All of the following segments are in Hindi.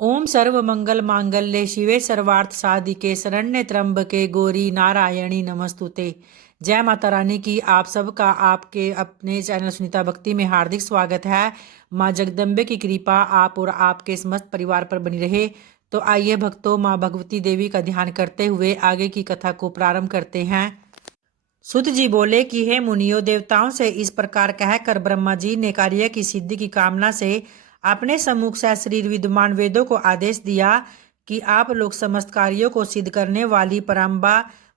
ओम सर्व मंगल मांगल्ये शिवे सर्वार्थ साधिके शरण्य त्र्यंबके गौरी नारायणी नमस्तुते। जय माता रानी की आप सबका आपके अपने चैनल सुनीता भक्ति में हार्दिक स्वागत है। माँ जगदम्बे की कृपा आप और आपके समस्त परिवार पर बनी रहे। तो आइए भक्तों, माँ भगवती देवी का ध्यान करते हुए आगे की कथा को प्रारंभ करते हैं। सुत जी बोले कि हे मुनियों, देवताओं से इस प्रकार कहकर ब्रह्मा जी ने कार्य की सिद्धि की कामना से अपने सम्मुख से शरीर विद्यमान वेदों को आदेश दिया कि आप लोग समस्त कार्यों को सिद्ध करने वाली परम्बा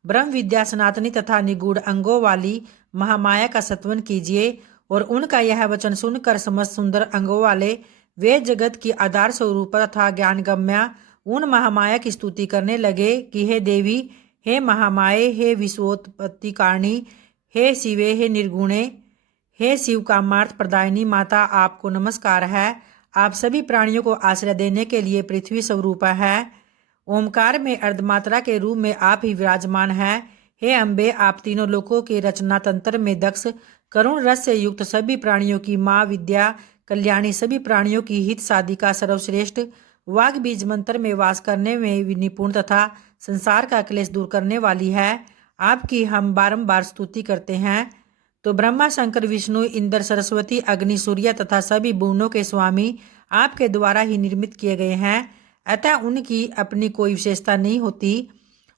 ब्रह्म विद्या सनातनी तथा निगूढ़ अंगों वाली महामाया का सत्वन कीजिए। और उनका यह वचन सुनकर समस्त सुंदर अंगों वाले वे जगत की आधार स्वरूप तथा ज्ञान गम्या उन महामाया की स्तुति करने लगे कि हे देवी, हे महामाये, हे विश्वोत्पत्ति कारणी, हे शिवे, हे निर्गुणे, हे शिव कामार्थ प्रदायिनी माता, आपको नमस्कार है। आप सभी प्राणियों को आश्रय देने के लिए पृथ्वी स्वरूप है। ओमकार में अर्धमात्रा के रूप में आप ही विराजमान है। हे अम्बे, आप तीनों लोकों के रचना तंत्र में दक्ष करुण रस से युक्त सभी प्राणियों की माँ, विद्या कल्याणी, सभी प्राणियों की हित साधिका, सर्वश्रेष्ठ वाग बीज मंत्र में वास करने में निपुण तथा संसार का क्लेश दूर करने वाली है। आपकी हम बारंबार स्तुति करते हैं। तो ब्रह्मा, शंकर, विष्णु, इंद्र, सरस्वती, अग्नि, सूर्य तथा सभी भुवनों के स्वामी आपके द्वारा ही निर्मित किए गए हैं, अतः उनकी अपनी कोई विशेषता नहीं होती।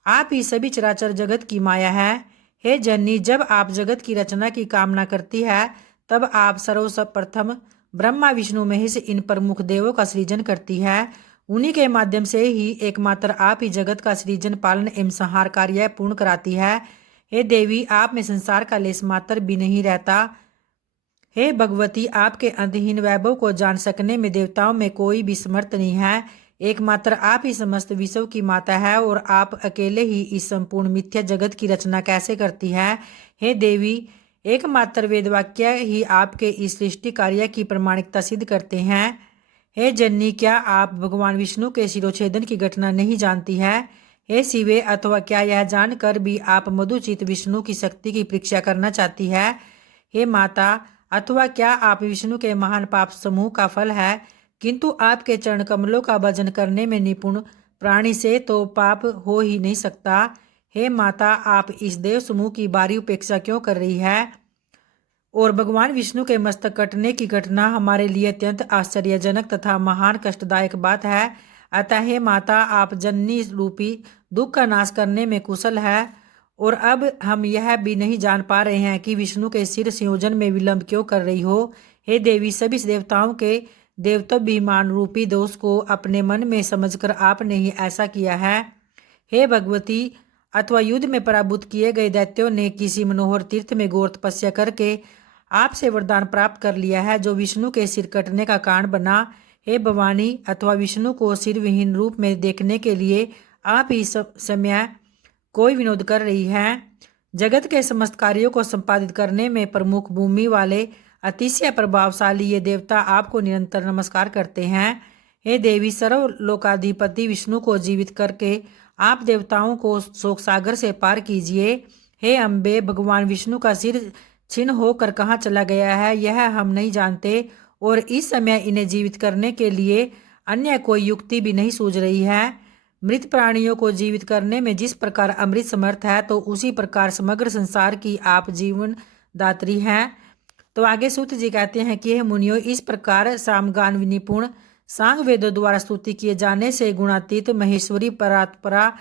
आप ही सभी चराचर जगत की माया है। हे जननी, जब आप जगत की रचना की कामना करती है तब आप सर्वप्रथम ब्रह्मा, विष्णु, महेश इन प्रमुख देवों का सृजन करती है। उन्हीं के माध्यम से ही एकमात्र आप ही जगत का सृजन, पालन एवं संहार कार्य पूर्ण कराती है। हे देवी, आप में संसार का लेस मात्र भी नहीं रहता। हे भगवती, आपके अंतहीन वैभव को जान सकने में देवताओं में कोई भी समर्थ नहीं है। एकमात्र आप ही समस्त विश्व की माता है और आप अकेले ही इस संपूर्ण मिथ्या जगत की रचना कैसे करती है। हे देवी, एकमात्र वेद वाक्य ही आपके इस सृष्टि कार्य की प्रमाणिकता सिद्ध करते हैं। हे जननी, क्या आप भगवान विष्णु के शिरोच्छेदन की घटना नहीं जानती है? हे शिवे, अथवा क्या यह जानकर भी आप मधुचित विष्णु की शक्ति की परीक्षा करना चाहती है? हे माता, अथवा क्या आप विष्णु के महान पाप समूह का फल है? किंतु आपके चरण कमलों का भजन करने में निपुण प्राणी से तो पाप हो ही नहीं सकता। हे माता, आप इस देव समूह की बारी उपेक्षा क्यों कर रही है? और भगवान विष्णु के मस्तक कटने की घटना हमारे लिए अत्यंत आश्चर्यजनक तथा महान कष्टदायक बात है। अतः हे माता, आप जननी रूपी दुख का नाश करने में कुशल है। और अब हम यह भी नहीं जान पा रहे हैं कि विष्णु के सिर संयोजन में विलंब क्यों कर रही हो। हे देवी, सभी देवताओं के देवताभिमान रूपी दोष को अपने मन में समझकर आपने ही ऐसा किया है। हे भगवती, अथवा युद्ध में पराभूत किए गए दैत्यों ने किसी मनोहर तीर्थ में घोर तपस्या करके आपसे वरदान प्राप्त कर लिया है, जो विष्णु के सिर कटने का कारण बना। हे भवानी, अथवा विष्णु को सिर विहीन रूप में देखने के लिए आप ही समय कोई विनोद कर रही है। जगत के समस्त कार्यों को संपादित करने में प्रमुख भूमि वाले अतिशय प्रभावशाली ये देवता आपको निरंतर नमस्कार करते हैं। हे देवी, सर्व लोकाधिपति विष्णु को जीवित करके आप देवताओं को शोक सागर से पार कीजिए। हे अम्बे, भगवान विष्णु का सिर छिन्न होकर कहाँ चला गया है यह हम नहीं जानते, और इस समय इन्हें जीवित करने के लिए अन्य कोई युक्ति भी नहीं सूझ रही है। मृत प्राणियों को जीवित करने में जिस प्रकार अमृत समर्थ है, तो उसी प्रकार समग्र संसार की आप जीवन दात्री हैं। तो आगे सूत जी कहते हैं कि हे मुनियों, इस प्रकार सामगान निपुण सांग वेदों द्वारा स्तुति किए जाने से गुणातीत महेश्वरी परात्परा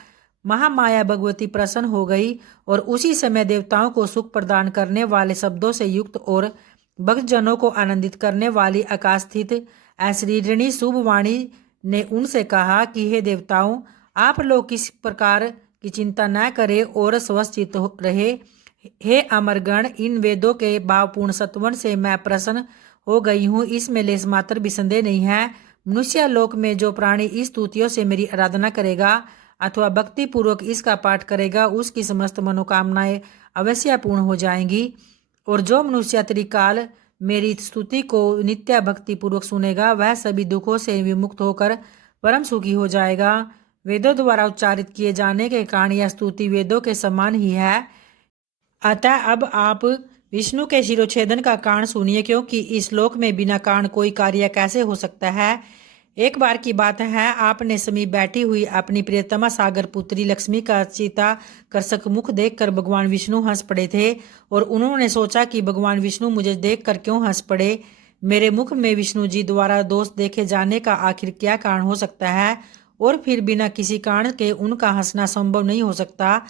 महामाया भगवती प्रसन्न हो गई, और उसी समय देवताओं को सुख प्रदान करने वाले शब्दों से युक्त और भक्तजनों को आनंदित करने वाली आकाश स्थित ऐश्वर्यणी शुभ वाणी ने उनसे कहा कि हे देवताओं, आप लोग किस प्रकार की चिंता न करें और स्वस्थित रहे। हे अमरगण, इन वेदों के भावपूर्ण सत्वन से मैं प्रसन्न हो गई हूँ, इसमें लेस मात्र भी संदेह नहीं है। मनुष्य लोक में जो प्राणी इस स्तुतियों से मेरी आराधना करेगा अथवा भक्ति पूर्वक इसका पाठ करेगा, उसकी समस्त मनोकामनाएं अवश्य पूर्ण हो जाएंगी। और जो मनुष्य त्रिकाल मेरी स्तुति को नित्य भक्ति पूर्वक सुनेगा, वह सभी दुखों से विमुक्त होकर परम सुखी हो जाएगा। वेदों द्वारा उच्चारित किए जाने के कारण यह स्तुति वेदों के समान ही है। अतः अब आप विष्णु के शिरोच्छेदन का कारण सुनिए, क्योंकि इस लोक में बिना कारण कोई कार्य कैसे हो सकता है। एक बार की बात है, आपने समीप बैठी हुई अपनी प्रियतमा सागर पुत्री लक्ष्मी का चिता कर्षक मुख देखकर भगवान विष्णु हंस पड़े थे और उन्होंने सोचा कि भगवान विष्णु मुझे देखकर क्यों हंस पड़े। मेरे मुख में विष्णु जी द्वारा दोष देखे जाने का आखिर क्या कारण हो सकता है, और फिर बिना किसी कारण के उनका हंसना संभव नहीं हो सकता।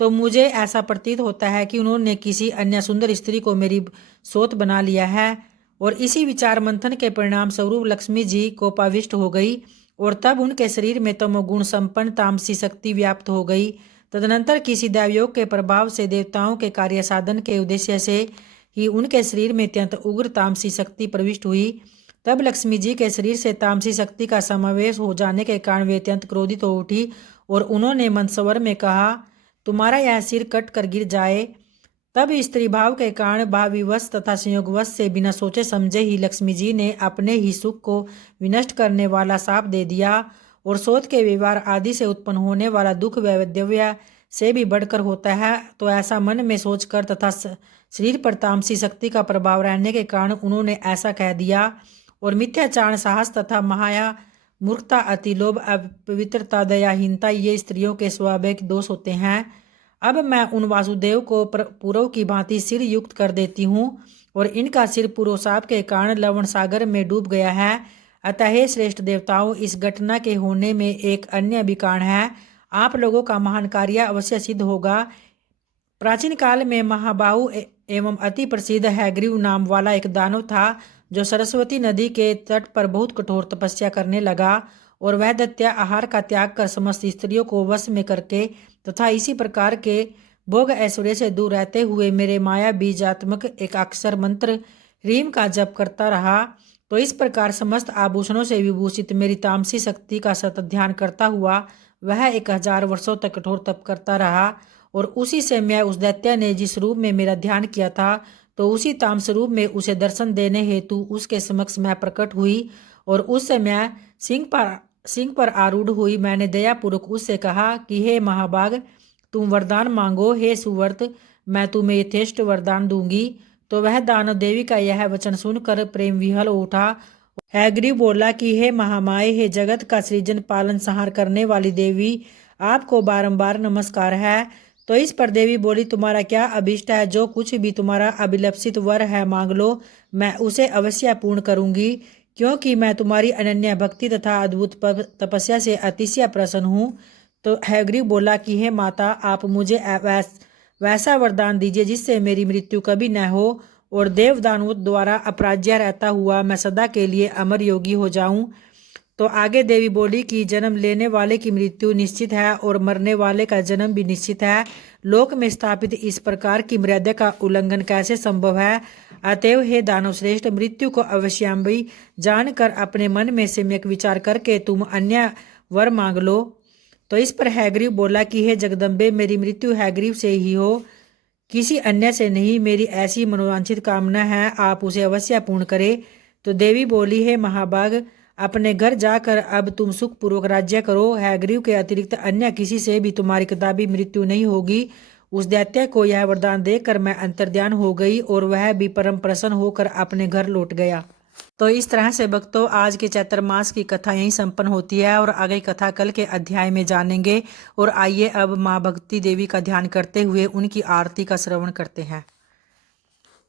तो मुझे ऐसा प्रतीत होता है कि उन्होंने किसी अन्य सुंदर स्त्री को मेरी सोत बना लिया है। और इसी विचार मंथन के परिणाम स्वरूप लक्ष्मी जी कोपाविष्ट हो गई और तब उनके शरीर में तमोगुण संपन्न तामसी शक्ति व्याप्त हो गई। तदनंतर किसी दैवयोग के प्रभाव से देवताओं के कार्य साधन के उद्देश्य से ही उनके शरीर में अत्यंत उग्र तामसी शक्ति प्रविष्ट हुई। तब लक्ष्मी जी के शरीर से तामसी शक्ति का समावेश हो जाने के कारण वे अत्यंत क्रोधित हो उठी और उन्होंने मंदस्वर में कहा, तुम्हारा यह सिर कट कर गिर जाए। तब स्त्री भाव के कारण भावविवश तथा संयोगवश से बिना सोचे समझे ही लक्ष्मी जी ने अपने ही सुख को विनष्ट करने वाला शाप दे दिया। और शोध के व्यवहार आदि से उत्पन्न होने वाला दुख वैधव्य से भी बढ़कर होता है। तो ऐसा मन में सोचकर तथा शरीर पर तामसी शक्ति का प्रभाव रहने के कारण उन्होंने ऐसा कह दिया। और मिथ्याचारण, साहस तथा महाया, मूर्खता, अतिलोभ, अपवित्रता, दयाहीनता ये स्त्रियों के स्वाभाविक दोष होते हैं। अब मैं उन वासुदेव को पूर्व की भांति सिर युक्त कर देती हूँ और इनका सिर पुरोसाप के कारण लवण सागर में डूब गया है। अतः हे श्रेष्ठ देवताओं, इस घटना के होने में एक अन्य भी कारण है। आप लोगों का महान कार्य अवश्य सिद्ध होगा। प्राचीन काल में महाबाहु एवं अति प्रसिद्ध हैग्रीव नाम वाला एक दानव था जो सरस्वती नदी के तट पर बहुत कठोर तपस्या करने लगा और वह दैत्य आहार का त्याग कर समस्त स्त्रियों को वश में करके तथा इसी प्रकार के भोग ऐश्वर्य से दूर रहते हुए मेरे माया बीजात्मक एक अक्षर मंत्र ह्रीम का जप करता रहा। तो इस प्रकार समस्त आभूषणों से विभूषित मेरी तामसी शक्ति का सतत ध्यान करता हुआ वह 1000 वर्षों तक कठोर तप करता रहा। और उसी से मैं उस दैत्य ने जिस रूप में मेरा ध्यान किया था, तो उसी तामस रूप में उसे दर्शन देने हेतु उसके समक्ष मैं प्रकट हुई और उससे मैं सिंह पर आरूढ़ हुई। मैंने दयापूर्वक उससे कहा कि हे महाभाग, तुम वरदान मांगो। हे सुव्रत, मैं तुम्हें यथेष्ट वरदान दूंगी। तो वह दानव देवी का यह वचन सुनकर प्रेम विह्वल उठा। हैग्रीव बोला कि हे महामाये, हे जगत का सृजन पालन संहार करने वाली देवी, आपको बारंबार नमस्कार है। तो इस पर देवी बोली, तुम्हारा क्या अभिष्ट है? जो कुछ भी तुम्हारा अभिलषित वर है मांग लो, मैं उसे अवश्य पूर्ण करूंगी, क्योंकि मैं तुम्हारी अनन्य भक्ति तथा अद्भुत तपस्या से अतिशय प्रसन्न हूँ। तो हैग्रीव बोला कि हे माता, आप मुझे वैसा वरदान दीजिए जिससे मेरी मृत्यु कभी न हो और देव दानवों द्वारा अपराज्य रहता हुआ मैं सदा के लिए अमर योगी हो जाऊं। तो आगे देवी बोली कि जन्म लेने वाले की मृत्यु निश्चित है और मरने वाले का जन्म भी निश्चित है। लोक में स्थापित इस प्रकार की मर्यादा का उल्लंघन कैसे संभव है? अतएव हे दानव श्रेष्ठ, मृत्यु को अवश्यम्बी जानकर अपने मन में सम्यक विचार करके तुम अन्य वर मांग लो। तो इस पर हैग्रीव बोला कि हे जगदम्बे, मेरी मृत्यु हैग्रीव से ही हो, किसी अन्य से नहीं। मेरी ऐसी मनोवांछित कामना है, आप उसे अवश्य पूर्ण करें। तो देवी बोली, हे महाभाग, अपने घर जाकर अब तुम सुखपूर्वक राज्य करो। हैग्रीव के अतिरिक्त अन्य किसी से भी तुम्हारी कदापि मृत्यु नहीं होगी। उस दैत्य को यह वरदान देकर मैं अंतर्ध्यान हो गई और वह भी परम प्रसन्न होकर अपने घर लौट गया। तो इस तरह से भक्तों, आज के चैत्र मास की कथा यहीं संपन्न होती है और आगे कथा कल के अध्याय में जानेंगे। और आइए अब माँ भक्ति देवी का ध्यान करते हुए उनकी आरती का श्रवण करते हैं।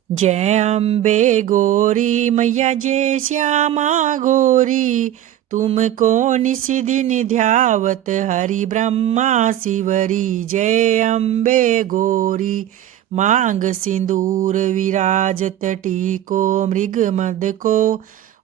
जय अम्बे गौरी मैया, जय श्यामा गौरी, तुमको निश दिन ध्यावत हरि ब्रह्मा शिवरी। जय अम्बे गौरी, मांग सिंदूर विराजत टीको, मृग मद को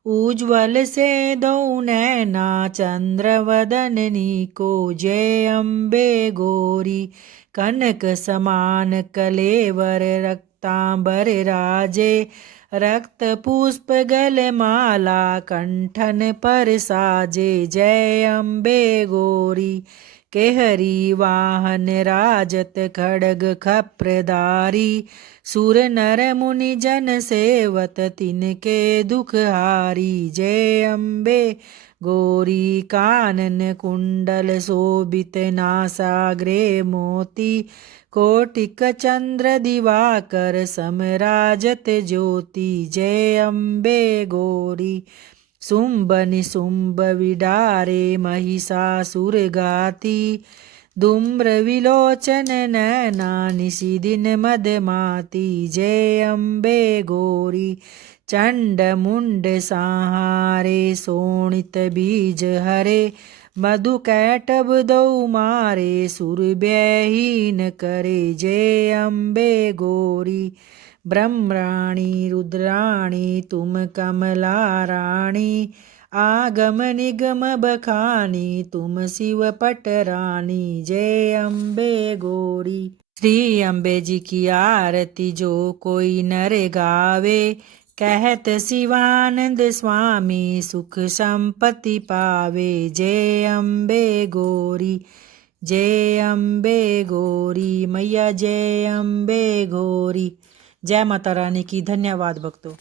उज्ज्वल से दो नैना, चंद्र वदननी को। जय अम्बे गौरी, कनक समान कलेवर रक्तांबर राजे, रक्त पुष्प गल माला कंठन पर साजे। जय अम्बे गौरी, केहरी वाहन राजत खड्ग खप्रधारी, सुर नर मुनि जन सेवत तिनके दुख हारी। जय अम्बे गौरी, कानन कुंडल शोभित नासाग्रे मोती, कोटिक चंद्र दिवाकर समराजत ज्योति। जय अम्बे गौरी, शुंभ निशुंभ विडारे महिषासुर गाती, धूम्र विलोचन नैना निशिदिन मदमाती। जय अम्बे गौरी चंड मुंड संहारे, शोणित बीज हरे मधु कैटभ दौ मारे, सुर व्यहीन करे। जय अम्बे गौरी ब्रह्मराणी रुद्राणी, तुम कमला रानी, आगम निगम बखानी, तुम शिव पटरानी। जय अम्बे गौरी। श्री अम्बे जी की आरती जो कोई नर गावे, कहत शिवानंद स्वामी सुख संपत्ति पावे। जय अम्बे गौरी, जय अम्बे गौरी मैया, जय अम्बे गौरी। जय माता रानी की। धन्यवाद भक्तों।